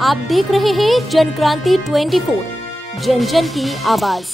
आप देख रहे हैं जनक्रांति 24, जन जन की आवाज।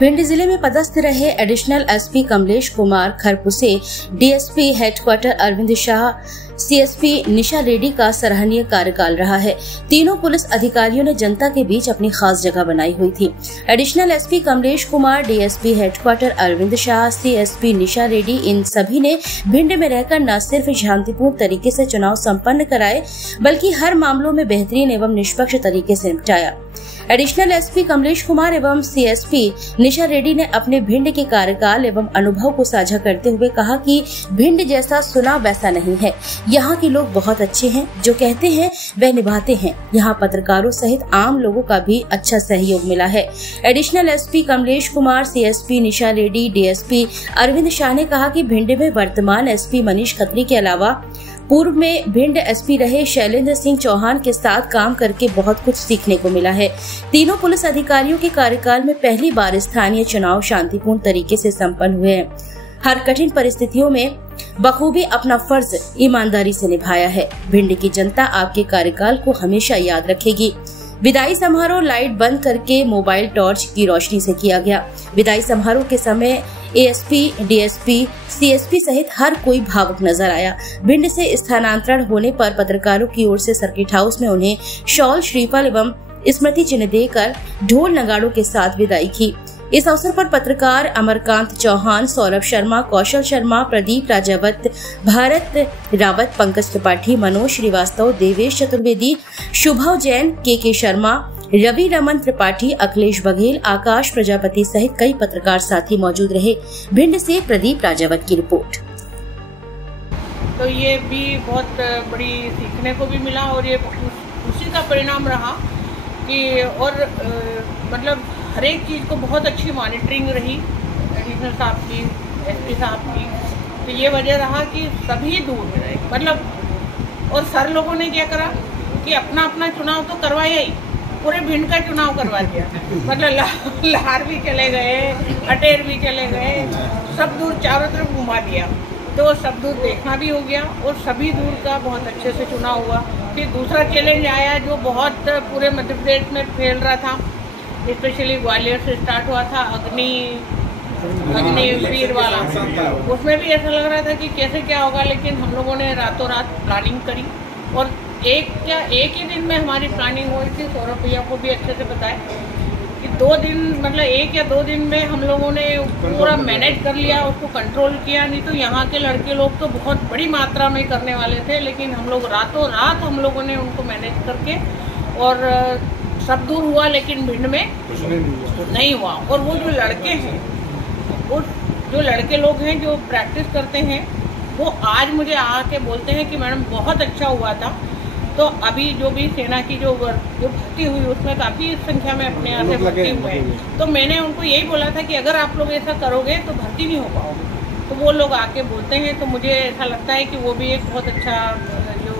भिंड जिले में पदस्थ रहे additional SP Kamlesh Kumar Kharpuse, DSP headquarter Arvind Shah, CSP Nisha Reddy का सराहनीय कार्यकाल रहा है। तीनों पुलिस अधिकारियों ने जनता के बीच अपनी खास जगह बनाई हुई थी। Additional SP Kamlesh Kumar, DSP headquarter Arvind Shah, CSP Nisha Reddy, इन सभी ने भिंड में रहकर न सिर्फ शांतिपूर्ण तरीके से चुनाव संपन्न कराए, बल्कि हर मामलों में बेहतरीन एवं निष्पक्ष तरीके से निपटाया। एडिशनल एसपी कमलेश कुमार एवं सीएसपी निशा रेड्डी ने अपने भिंड के कार्यकाल एवं अनुभव को साझा करते हुए कहा कि भिंड जैसा सुना वैसा नहीं है। यहाँ के लोग बहुत अच्छे हैं, जो कहते हैं वह निभाते हैं। यहाँ पत्रकारों सहित आम लोगों का भी अच्छा सहयोग मिला है। Additional SP Kamlesh Kumar, CSP Nisha Reddy, DSP Arvind Shah ने कहा कि भिंड में वर्तमान एसपी मनीष खत्री के अलावा पूर्व में भिंड एसपी रहे शैलेंद्र सिंह चौहान के साथ काम करके बहुत कुछ सीखने को मिला है। तीनों पुलिस अधिकारियों के कार्यकाल में पहली बार स्थानीय चुनाव शांतिपूर्ण तरीके से संपन्न हुए हैं। हर कठिन परिस्थितियों में बखूबी अपना फर्ज ईमानदारी से निभाया है। भिंड की जनता आपके कार्यकाल को हमेशा याद रखेगी। विदाई समारोह लाइट बंद करके मोबाइल टॉर्च की रोशनी से किया गया। विदाई समारोह के समय एएसपी, डीएसपी, सीएसपी सहित हर कोई भावुक नजर आया। भिंड से स्थानांतरण होने पर पत्रकारों की ओर से सर्किट हाउस में उन्हें शॉल, श्रीफल एवं स्मृति चिन्ह देकर ढोल नगाड़ों के साथ विदाई की। इस अवसर पर पत्रकार अमरकांत चौहान, सौरभ शर्मा, कौशल शर्मा, प्रदीप राजावत, भारत रावत, पंकज त्रिपाठी, मनोज श्रीवास्तव, देवेश चतुर्वेदी, शुभव जैन, के शर्मा, रवि रमन त्रिपाठी, अखिलेश बघेल, आकाश प्रजापति सहित कई पत्रकार साथी मौजूद रहे। भिंड से प्रदीप राजावत की रिपोर्ट। तो ये भी बहुत बड़ी सीखने को भी मिला और ये उसी का परिणाम रहा कि और मतलब हर एक चीज़ को बहुत अच्छी मॉनिटरिंग रही एडिशनल साहब की, एसपी साहब की। तो ये वजह रहा कि सभी दूर रहे, मतलब और सर लोगों ने क्या करा कि अपना अपना चुनाव तो करवाया ही, पूरे भिंड का चुनाव करवा दिया। मतलब लाहौर भी चले गए, अटेर भी चले गए, सब दूर चारों तरफ घुमा दिया। तो सब दूर देखना भी हो गया और सभी दूर का बहुत अच्छे से चुनाव हुआ। फिर दूसरा चैलेंज आया जो बहुत पूरे मध्य प्रदेश में फैल रहा था, स्पेशली ग्वालियर से स्टार्ट हुआ था अग्निवीर वाला। उसमें भी ऐसा लग रहा था कि कैसे क्या होगा, लेकिन हम लोगों ने रातों रात प्लानिंग करी और एक ही दिन में हमारी प्लानिंग हुई थी। सौरभ भैया को भी अच्छे से बताया कि 2 दिन, मतलब 1 या 2 दिन में हम लोगों ने पूरा मैनेज कर लिया, उसको कंट्रोल किया। नहीं तो यहाँ के लड़के लोग तो बहुत बड़ी मात्रा में करने वाले थे, लेकिन हम लोग रातों रात हम लोगों ने उनको मैनेज करके और सब दूर हुआ, लेकिन भिंड में नहीं हुआ। और वो जो लड़के हैं, वो जो लड़के लोग हैं जो प्रैक्टिस करते हैं, वो आज मुझे आके बोलते हैं कि मैडम बहुत अच्छा हुआ था। तो अभी जो भी सेना की जो भर्ती हुई उसमें काफ़ी संख्या में अपने यहाँ से भर्ती हुए हैं। तो मैंने उनको यही बोला था कि अगर आप लोग ऐसा करोगे तो भर्ती नहीं हो पाओगे। तो वो लोग आके बोलते हैं, तो मुझे ऐसा लगता है कि वो भी एक बहुत अच्छा जो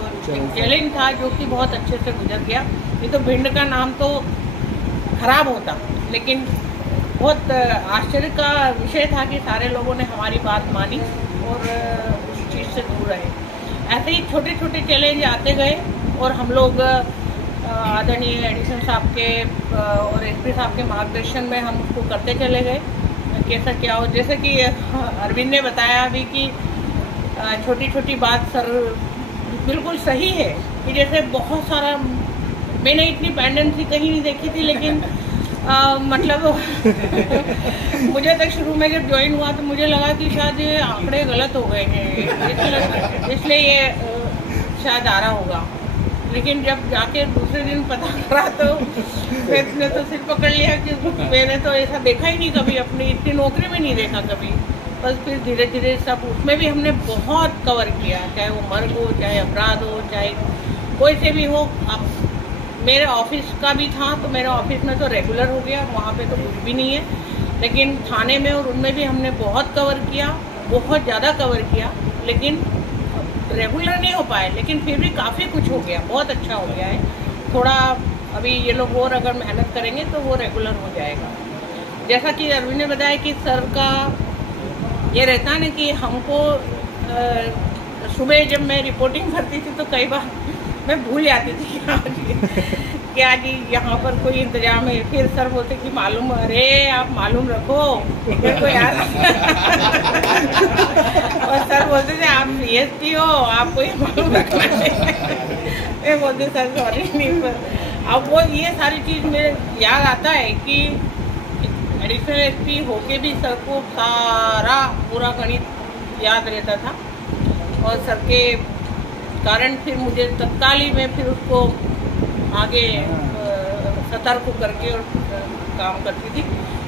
चैलेंज था जो कि बहुत अच्छे से गुजर गया। नहीं तो भिंड का नाम तो खराब होता, लेकिन बहुत आश्चर्य का विषय था कि सारे लोगों ने हमारी बात मानी और उस चीज़ से दूर रहे। ऐसे ही छोटे छोटे चैलेंज आते गए और हम लोग आदरणीय एडिशनल साहब के और एसपी साहब के मार्गदर्शन में हम उसको करते चले गए। कैसा क्या हो, जैसे कि अरविंद ने बताया अभी कि छोटी छोटी बात सर बिल्कुल सही है कि जैसे बहुत सारा, मैंने इतनी पेंडेंसी कहीं नहीं देखी थी, लेकिन मतलब मुझे तक शुरू में जब ज्वाइन हुआ तो मुझे लगा कि शायद ये आंकड़े गलत हो गए हैं, इसलिए ये शायद आ रहा होगा। लेकिन जब जाके दूसरे दिन पता करा तो फिर ने तो सिर पकड़ लिया कि मैंने तो ऐसा देखा ही नहीं कभी, अपनी इतनी नौकरी में नहीं देखा कभी। बस फिर धीरे धीरे सब उसमें भी हमने बहुत कवर किया, चाहे वो मर्ग हो, चाहे अपराध हो, चाहे कोई से भी हो। अब मेरे ऑफिस का भी था तो मेरे ऑफिस में तो रेगुलर हो गया, वहाँ पे तो कुछ भी नहीं है, लेकिन थाने में और उनमें भी हमने बहुत कवर किया, बहुत ज़्यादा कवर किया, लेकिन रेगुलर नहीं हो पाए, लेकिन फिर भी काफ़ी कुछ हो गया, बहुत अच्छा हो गया है। थोड़ा अभी ये लोग और अगर मेहनत करेंगे तो वो रेगुलर हो जाएगा। जैसा कि अरविंद ने बताया कि सर का ये रहता है ना कि हमको सुबह जब मैं रिपोर्टिंग करती थी तो कई बार मैं भूल जाती थी क्या जी यहाँ पर कोई इंतजाम है। फिर सर बोलते कि मालूम, अरे आप मालूम रखो फिर कोई यार और सर बोलते थे आप CSP हो, आपको ये मालूम रखना है। मैं बोलते सर सॉरी नहीं, पर अब वो ये सारी चीज़ मेरे याद आता है कि एडिशनल SP होके भी सर को सारा पूरा गणित याद रहता था, और सर के कारण फिर मुझे तत्काल ही मैं फिर उसको आगे सतर्क करके और काम करती थी।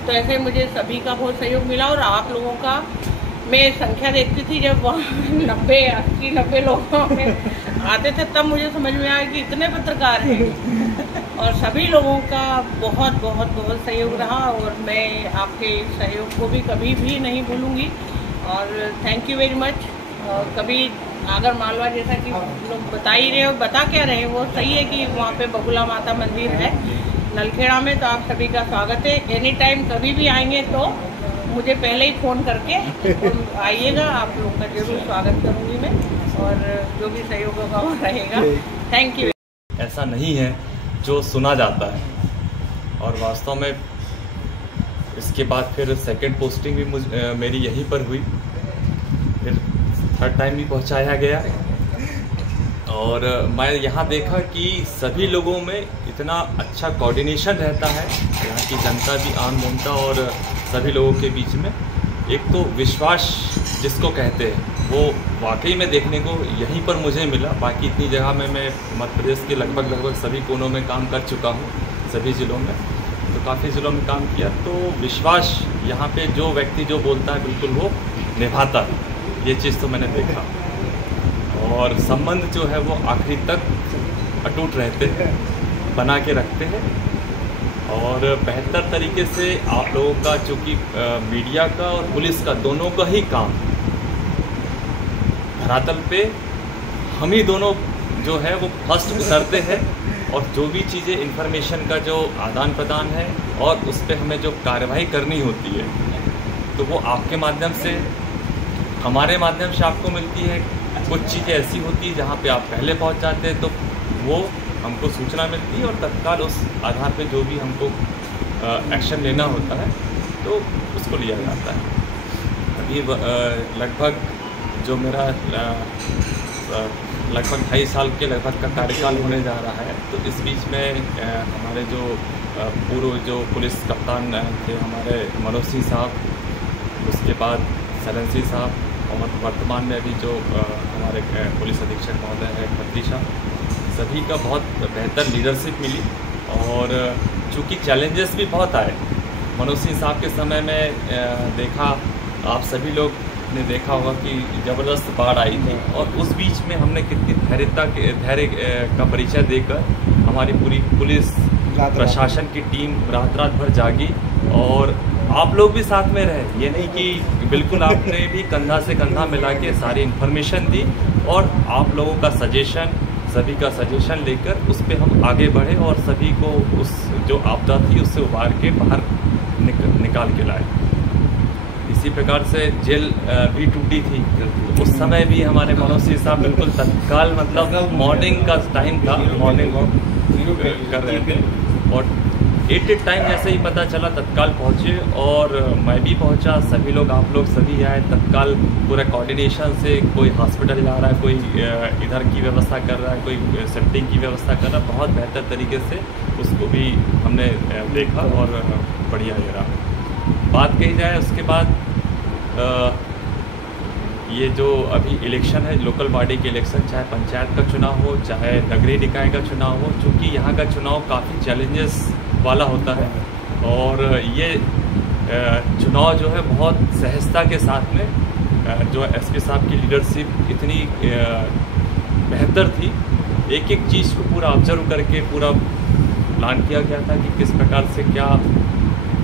तो ऐसे मुझे सभी का बहुत सहयोग मिला, और आप लोगों का मैं संख्या देखती थी जब वहाँ 80-90 लोगों में आते थे, तब मुझे समझ में आया कि इतने पत्रकार हैं, और सभी लोगों का बहुत बहुत बहुत सहयोग रहा, और मैं आपके सहयोग को भी कभी भी नहीं भूलूंगी, और थैंक यू वेरी मच। और कभी आगर मालवा जैसा कि लोग बता ही रहे हो, बता क्या रहे, वो सही है कि वहाँ पे बगुला माता मंदिर है नलखेड़ा में, तो आप सभी का स्वागत है। एनी टाइम कभी भी आएंगे तो मुझे पहले ही फ़ोन करके आइएगा, आप लोग का जरूर स्वागत करूँगी मैं, और जो भी सहयोग होगा वो रहेगा। Thank you. ऐसा नहीं है जो सुना जाता है, और वास्तव में इसके बाद फिर सेकंड पोस्टिंग भी मेरी यहीं पर हुई, फिर थर्ड टाइम भी पहुंचाया गया, और मैं यहाँ देखा कि सभी लोगों में इतना अच्छा कोऑर्डिनेशन रहता है, यहाँ की जनता भी, आम जनता और सभी लोगों के बीच में एक तो विश्वास जिसको कहते हैं वो वाकई में देखने को यहीं पर मुझे मिला। बाकी इतनी जगह में मैं मध्य प्रदेश के लगभग सभी कोनों में काम कर चुका हूँ, सभी ज़िलों में, तो काफ़ी ज़िलों में काम किया, तो विश्वास यहाँ पे जो व्यक्ति जो बोलता है बिल्कुल वो निभाता है, ये चीज़ तो मैंने देखा। और संबंध जो है वो आखिरी तक अटूट रहते हैं, बना के रखते हैं, और बेहतर तरीके से आप लोगों का, चूँकि मीडिया का और पुलिस का दोनों का ही काम धरातल पे हम ही दोनों जो है वो फर्स्ट उतरते हैं, और जो भी चीज़ें इन्फॉर्मेशन का जो आदान प्रदान है और उस पर हमें जो कार्रवाई करनी होती है, तो वो आपके माध्यम से, हमारे माध्यम से आपको मिलती है। कुछ चीज़ें ऐसी होती है जहाँ पे आप पहले पहुँच जाते हैं, तो वो हमको सूचना मिलती है, और तत्काल उस आधार पे जो भी हमको एक्शन लेना होता है तो उसको लिया जाता है। अभी लगभग जो मेरा लगभग 2.5 साल के लगभग का कार्यकाल होने जा रहा है, तो इस बीच में हमारे जो पूर्व जो पुलिस कप्तान थे हमारे मनोज सिंह साहब, उसके बाद सरन सिंह साहब, और वर्तमान में अभी जो हमारे पुलिस अधीक्षक महोदय है खत्रीशा, सभी का बहुत बेहतर लीडरशिप मिली, और चूँकि चैलेंजेस भी बहुत आए। मनोज सिंह साहब के समय में देखा, आप सभी लोग ने देखा होगा कि ज़बरदस्त बाढ़ आई थी, और उस बीच में हमने कितनी धैर्य का परिचय देकर हमारी पूरी पुलिस प्रशासन की टीम रात भर जागी, और आप लोग भी साथ में रहे। ये नहीं कि बिल्कुल, आपने भी कंधा से कंधा मिला के सारी इन्फॉर्मेशन दी, और आप लोगों का सजेशन, सभी का सजेशन लेकर उस पर हम आगे बढ़े, और सभी को उस जो आपदा थी उससे उबार के बाहर निकाल के लाए। इसी प्रकार से जेल भी टूटी थी, तो उस समय भी हमारे मनोज सिंह साहब बिल्कुल तत्काल, मतलब मॉर्निंग का टाइम था, मॉर्निंग वॉक कर रहे थे, और एट टाइम जैसे ही पता चला तत्काल पहुँचे, और मैं भी पहुँचा, सभी लोग, आप लोग सभी आए तत्काल, पूरा कोऑर्डिनेशन से, कोई हॉस्पिटल जा रहा है, कोई इधर की व्यवस्था कर रहा है, कोई शिफ्टिंग की व्यवस्था कर रहा है, बहुत बेहतर तरीके से उसको भी हमने देखा, और बढ़िया ये रहा। बात कही जाए उसके बाद ये जो अभी इलेक्शन है, लोकल बॉडी के इलेक्शन, चाहे पंचायत का चुनाव हो, चाहे नगरीय निकाय का चुनाव हो, चूँकि यहाँ का चुनाव काफ़ी चैलेंजेस वाला होता है, और ये चुनाव जो है बहुत सहजता के साथ में, जो SP साहब की लीडरशिप इतनी बेहतर थी, एक एक चीज़ को पूरा ऑब्जर्व करके पूरा प्लान किया गया था कि किस प्रकार से क्या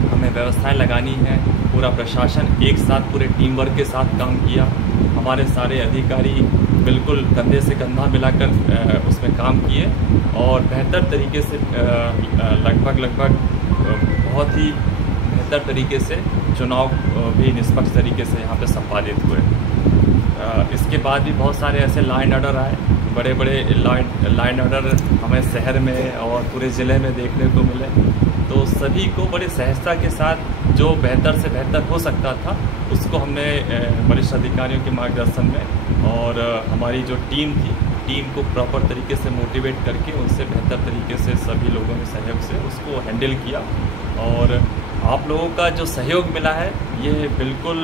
हमें व्यवस्थाएं लगानी है। पूरा प्रशासन एक साथ पूरे टीम वर्क के साथ काम किया, हमारे सारे अधिकारी बिल्कुल कंधे से कंधा मिलाकर उसमें काम किए, और बेहतर तरीके से लगभग बहुत ही बेहतर तरीके से चुनाव भी निष्पक्ष तरीके से यहाँ पे संपादित हुए। इसके बाद भी बहुत सारे ऐसे लॉ एंड ऑर्डर आए, बड़े बड़े लाइन ऑर्डर हमें शहर में और पूरे ज़िले में देखने को मिले। तो सभी को बड़ी सहजता के साथ जो बेहतर से बेहतर हो सकता था उसको हमने वरिष्ठ अधिकारियों के मार्गदर्शन में और हमारी जो टीम थी, टीम को प्रॉपर तरीके से मोटिवेट करके उनसे बेहतर तरीके से सभी लोगों के सहयोग से उसको हैंडल किया। और आप लोगों का जो सहयोग मिला है ये बिल्कुल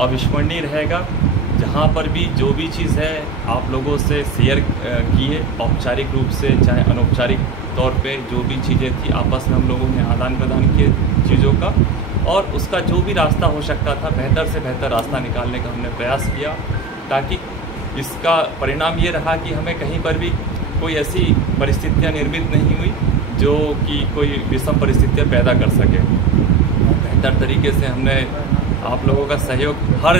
अविस्मरणीय रहेगा। जहाँ पर भी जो भी चीज़ है आप लोगों से शेयर किए, औपचारिक रूप से चाहे अनौपचारिक तौर पे जो भी चीज़ें थी आपस में हम लोगों ने आदान प्रदान किए चीज़ों का, और उसका जो भी रास्ता हो सकता था बेहतर से बेहतर रास्ता निकालने का हमने प्रयास किया, ताकि इसका परिणाम ये रहा कि हमें कहीं पर भी कोई ऐसी परिस्थितियाँ निर्मित नहीं हुई जो कि कोई विषम परिस्थितियाँ पैदा कर सके। बेहतर तरीके से हमने आप लोगों का सहयोग हर